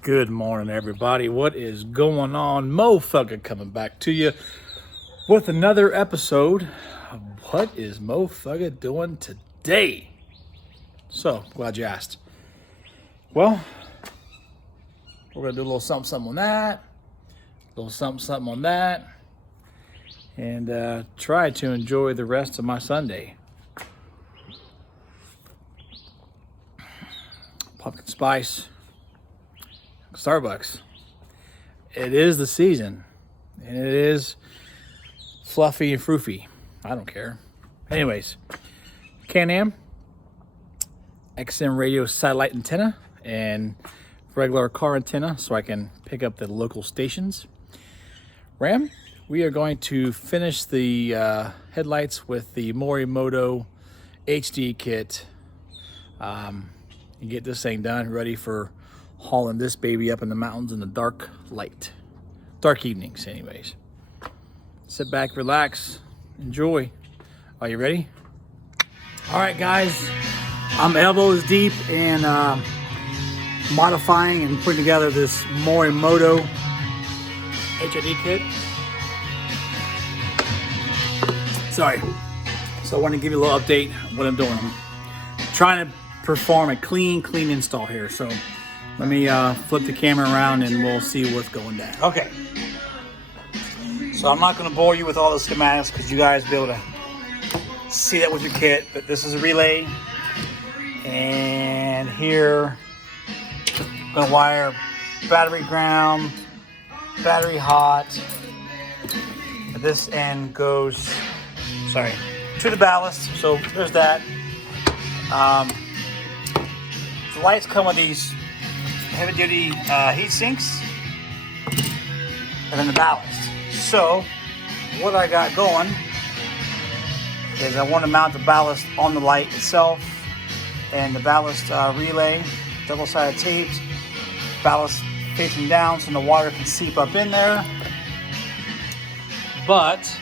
Good morning, everybody. What is going on? Mofugga coming back to you with another episode of What is Mofugga Doing Today? So, glad you asked. Well, we're going to do a little something on that, a little something on that, and try to enjoy the rest of my Sunday. Pumpkin spice. Starbucks. It is the season, and it is fluffy and froofy. I don't care. Anyways, Can-Am, XM radio satellite antenna, and regular car antenna so I can pick up the local stations. Ram, we are going to finish the headlights with the Morimoto HD kit and get this thing done, ready for hauling this baby up in the mountains in the dark evenings anyways. Sit back, relax, enjoy. Are you ready? All right, guys, I'm elbows deep in modifying and putting together this Morimoto HID kit. Sorry. So I want to give you a little update on what I'm doing. I'm trying to perform a clean install here. So let me flip the camera around and we'll see what's going down. Okay. So I'm not going to bore you with all the schematics because you guys will be able to see that with your kit. But this is a relay. And here, I'm going to wire battery ground, battery hot. And this end goes, to the ballast. So there's that. The lights come with these heavy duty heat sinks and then the ballast. So what I got going is I want to mount the ballast on the light itself and the ballast relay, double-sided taped, ballast facing down so the water can seep up in there. But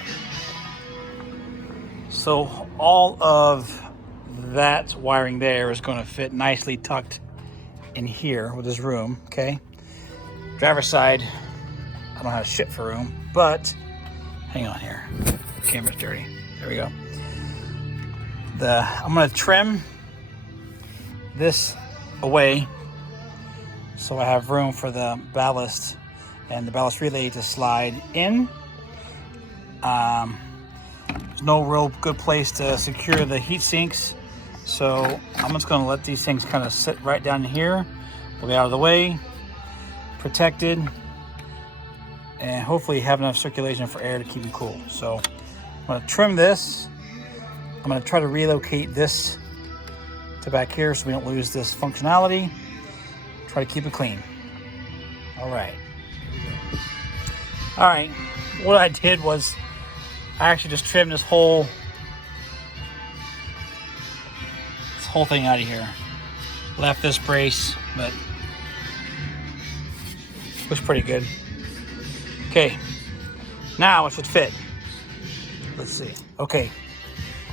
so all of that wiring there is going to fit nicely tucked in here with this room, okay? Driver's side, I don't have shit for room, but hang on here. The camera's dirty. There we go. I'm gonna trim this away so I have room for the ballast and the ballast relay to slide in. There's no real good place to secure the heat sinks. So I'm just going to let these things kind of sit right down here. They'll be out of the way, protected, and hopefully have enough circulation for air to keep them cool. So I'm going to trim this. I'm going to try to relocate this to back here so we don't lose this functionality. Try to keep it clean. All right. All right. What I did was I actually just trimmed this whole thing out of here. Left this brace, but it was pretty good. Okay, now it should fit. Let's see. Okay,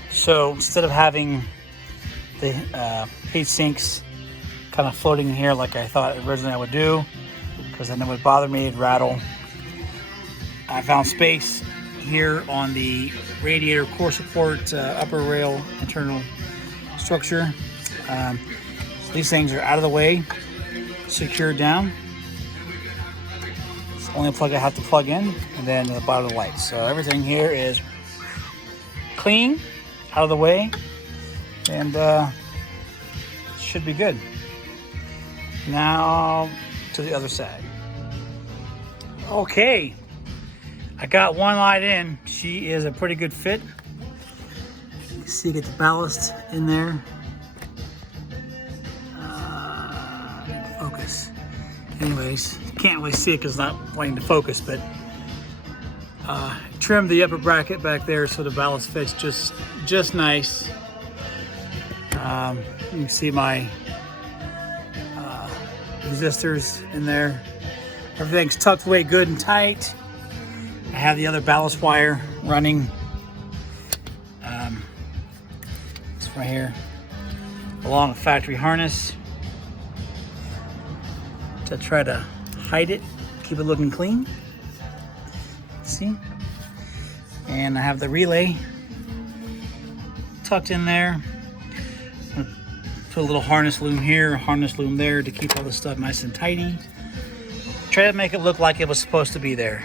so instead of having the heat sinks kind of floating in here like I thought originally I would do, because then it would bother me, it'd rattle, I found space here on the radiator core support upper rail internal structure. So these things are out of the way, secured down. It's the only plug I have to plug in, and then the bottom of the light. So everything here is clean, out of the way, and should be good. Now to the other side. Okay, I got one light in. She is a pretty good fit. You see, get the ballast in there. Focus. Anyways, you can't really see it because it's not wanting to focus, but trim the upper bracket back there so the ballast fits just nice. You can see my resistors in there. Everything's tucked away good and tight. I have the other ballast wire running. It's right here, along a factory harness to try to hide it, keep it looking clean. See? And I have the relay tucked in there. Put a little harness loom here, harness loom there to keep all this stuff nice and tidy. Try to make it look like it was supposed to be there.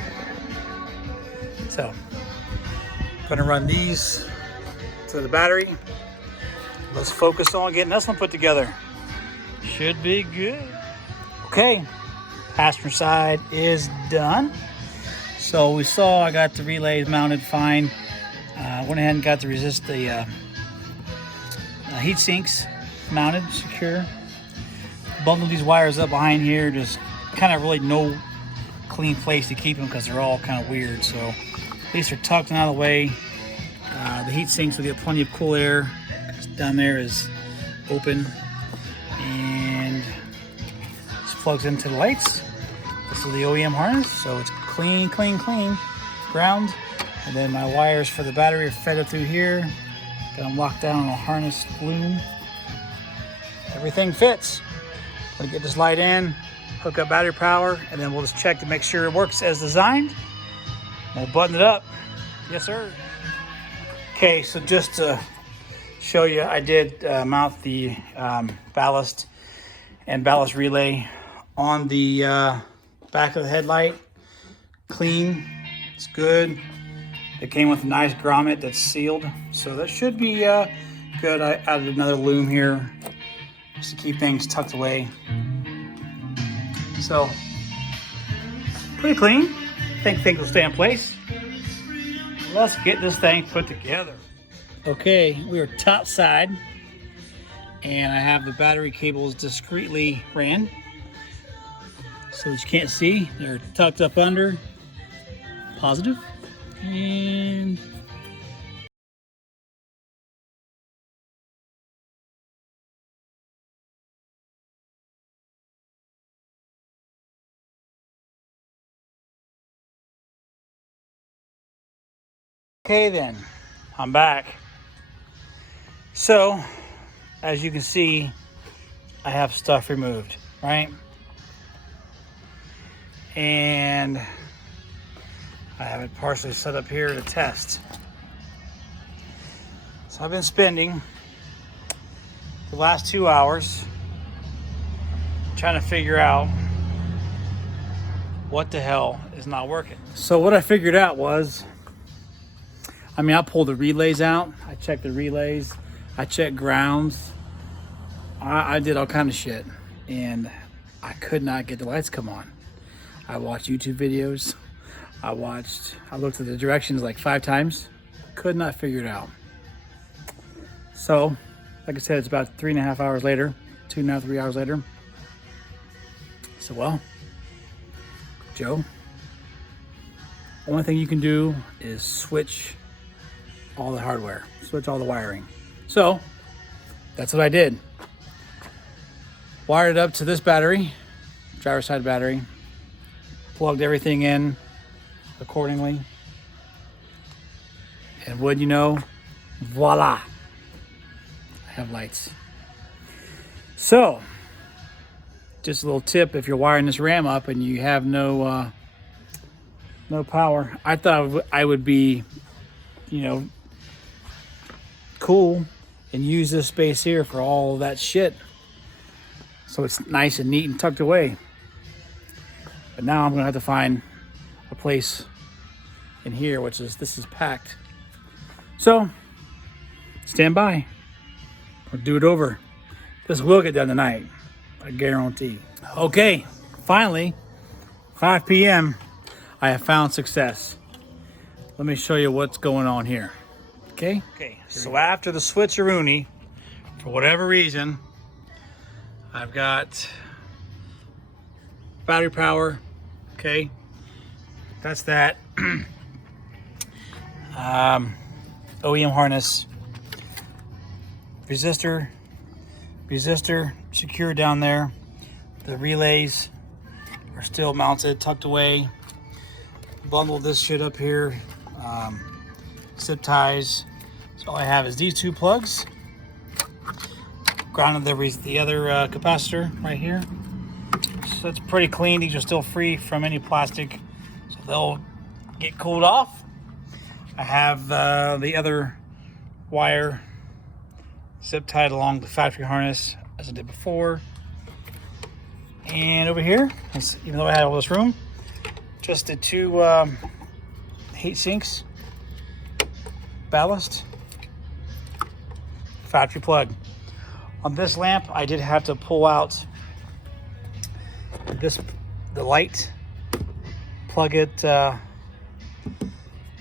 So, I'm gonna run these to the battery. Let's focus on getting this one put together. Should be good. Okay, passenger side is done. So we saw I got the relays mounted fine. Went ahead and got the heat sinks mounted, secure. Bundled these wires up behind here. Just kind of really no clean place to keep them because they're all kind of weird. So at least they're tucked and out of the way. The heat sinks will get plenty of cool air. Down there is open, and this plugs into the lights. This is the OEM harness, so it's clean, clean, clean ground. And then my wires for the battery are fed up through here. Got them locked down on a harness loom. Everything fits. I'm gonna get this light in, hook up battery power, and then we'll just check to make sure it works as designed. We'll button it up. Yes, sir. Okay, so just to show you, I did mount the ballast and ballast relay on the back of the headlight. Clean, it's good. It came with a nice grommet that's sealed, so that should be good. I added another loom here just to keep things tucked away. So, pretty clean. I think things will stay in place. Let's get this thing put together. Okay, we are top side, and I have the battery cables discreetly ran so that you can't see. They're tucked up under, positive, and okay then, I'm back. So, as you can see, I have stuff removed, right? And I have it partially set up here to test. So I've been spending the last 2 hours trying to figure out what the hell is not working. So what I figured out was, I pulled the relays out. I checked the relays. I checked grounds. I did all kind of shit, and I could not get the lights to come on. I watched YouTube videos. I looked at the directions like 5 times. Could not figure it out. So, like I said, it's about 3.5 hours later, 2.5, 3 hours later. So, well, Joe, only thing you can do is switch all the hardware, switch all the wiring. So, that's what I did. Wired it up to this battery, driver's side battery, plugged everything in accordingly, and would you know, voila, I have lights. So, just a little tip: if you're wiring this RAM up and you have no power, I thought I would be, cool and use this space here for all of that shit, so it's nice and neat and tucked away. But now I'm gonna have to find a place in here, this is packed. So stand by. We'll do it over. This will get done tonight, I guarantee. Okay, finally, 5 p.m. I have found success. Let me show you what's going on here. Okay, so after the switcheroony, for whatever reason, I've got battery power. Okay, that's that. OEM harness, resistor secure down there. The relays are still mounted, tucked away. bundled this shit up here. Zip ties. So all I have is these two plugs. Grounded the other capacitor right here. So it's pretty clean. These are still free from any plastic, so they'll get cooled off. I have the other wire zip tied along the factory harness as I did before. And over here, even though I had all this room, just the two heat sinks, ballast, factory plug. On this lamp, I did have to pull out the light, plug it,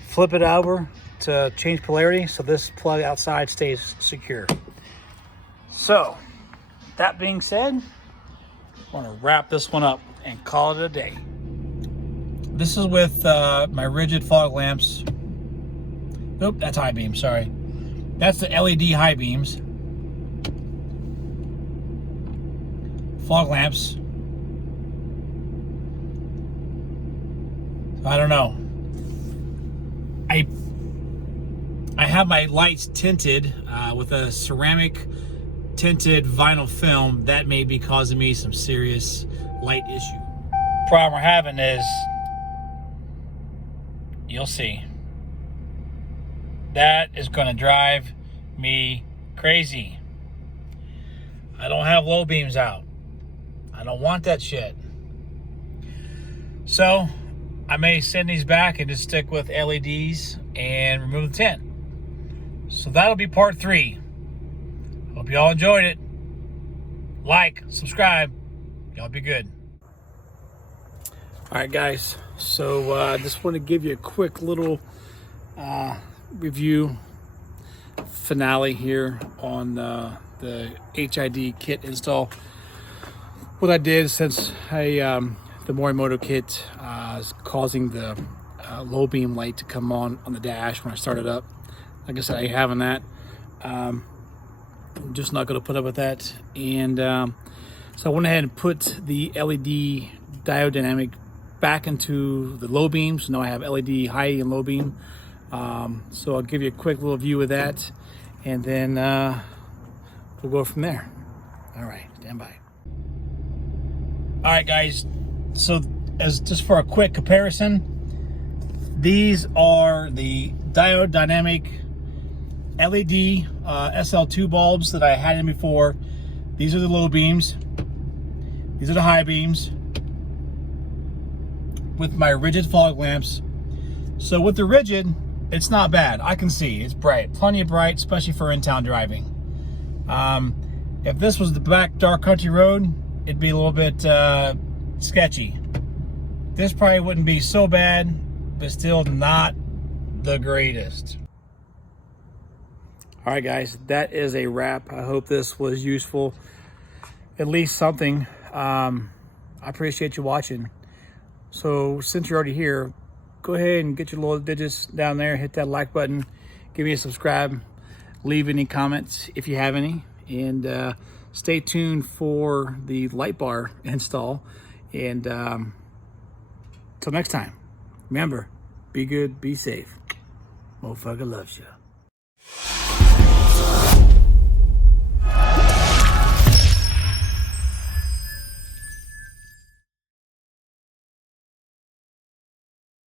flip it over to change polarity, so this plug outside stays secure. So, that being said, I want to wrap this one up and call it a day. This is with my rigid fog lamps. Nope, that's high beam, sorry. That's the LED high beams. Fog lamps. I don't know. I have my lights tinted with a ceramic tinted vinyl film. That may be causing me some serious light issue. Problem we're having is, you'll see, that is going to drive me crazy. I don't have low beams out. I don't want that shit. So I may send these back and just stick with LEDs and remove the tint. So that'll be part 3. Hope y'all enjoyed it. Like, subscribe. Y'all be good. All right, guys. So I just want to give you a quick little review finale here on the HID kit install. What I did, since the Morimoto kit is causing the low beam light to come on the dash when I start it up. Like I said, I ain't having that. I'm just not going to put up with that. And so I went ahead and put the LED Diode Dynamic back into the low beam. So now I have LED high and low beam. So I'll give you a quick little view of that, and then we'll go from there. All right, stand by. All right, guys. So as just for a quick comparison, these are the Diode Dynamic LED SL2 bulbs that I had in before. These are the low beams. These are the high beams with my rigid fog lamps. So with the rigid, it's not bad. I can see it's bright, plenty of bright, especially for in-town driving. If this was the back dark country road, it'd be a little bit sketchy. This probably wouldn't be so bad, but still not the greatest. All right, guys, that is a wrap. I hope this was useful, at least something. I appreciate you watching. So since you're already here, go ahead and get your little digits down there, hit that like button, give me a subscribe, leave any comments if you have any, and stay tuned for the light bar install. And till next time, remember, be good, be safe. Motherfucker loves you.